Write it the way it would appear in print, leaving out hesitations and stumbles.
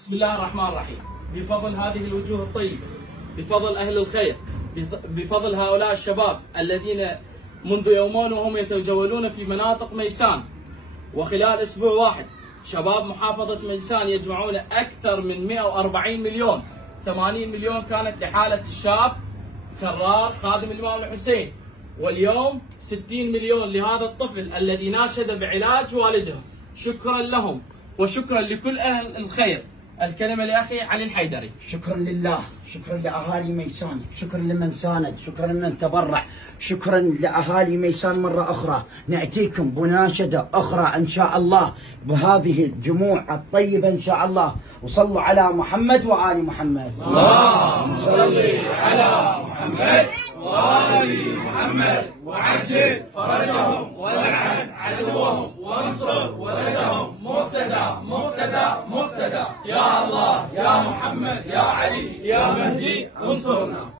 بسم الله الرحمن الرحيم. بفضل هذه الوجوه الطيبة، بفضل أهل الخير، بفضل هؤلاء الشباب الذين منذ يومين وهم يتجولون في مناطق ميسان، وخلال أسبوع واحد شباب محافظة ميسان يجمعون أكثر من 140 مليون. 80 مليون كانت لحالة الشاب كرار خادم الإمام الحسين، واليوم 60 مليون لهذا الطفل الذي ناشد بعلاج والده. شكرا لهم وشكرا لكل أهل الخير. الكلمة لأخي علي الحيدري. شكرا لله، شكرا لأهالي ميسان، شكرا لمن ساند، شكرا لمن تبرع، شكرا لأهالي ميسان مرة أخرى. نأتيكم بمناشدة أخرى إن شاء الله بهذه الجموع الطيبة إن شاء الله. وصلوا على محمد وآل محمد. اللهم صل على محمد وآل محمد وعجل فرجهم ولعن عدوهم وانصر ولدهم. مقتدى يا الله يا محمد يا علي يا مهدي انصرنا.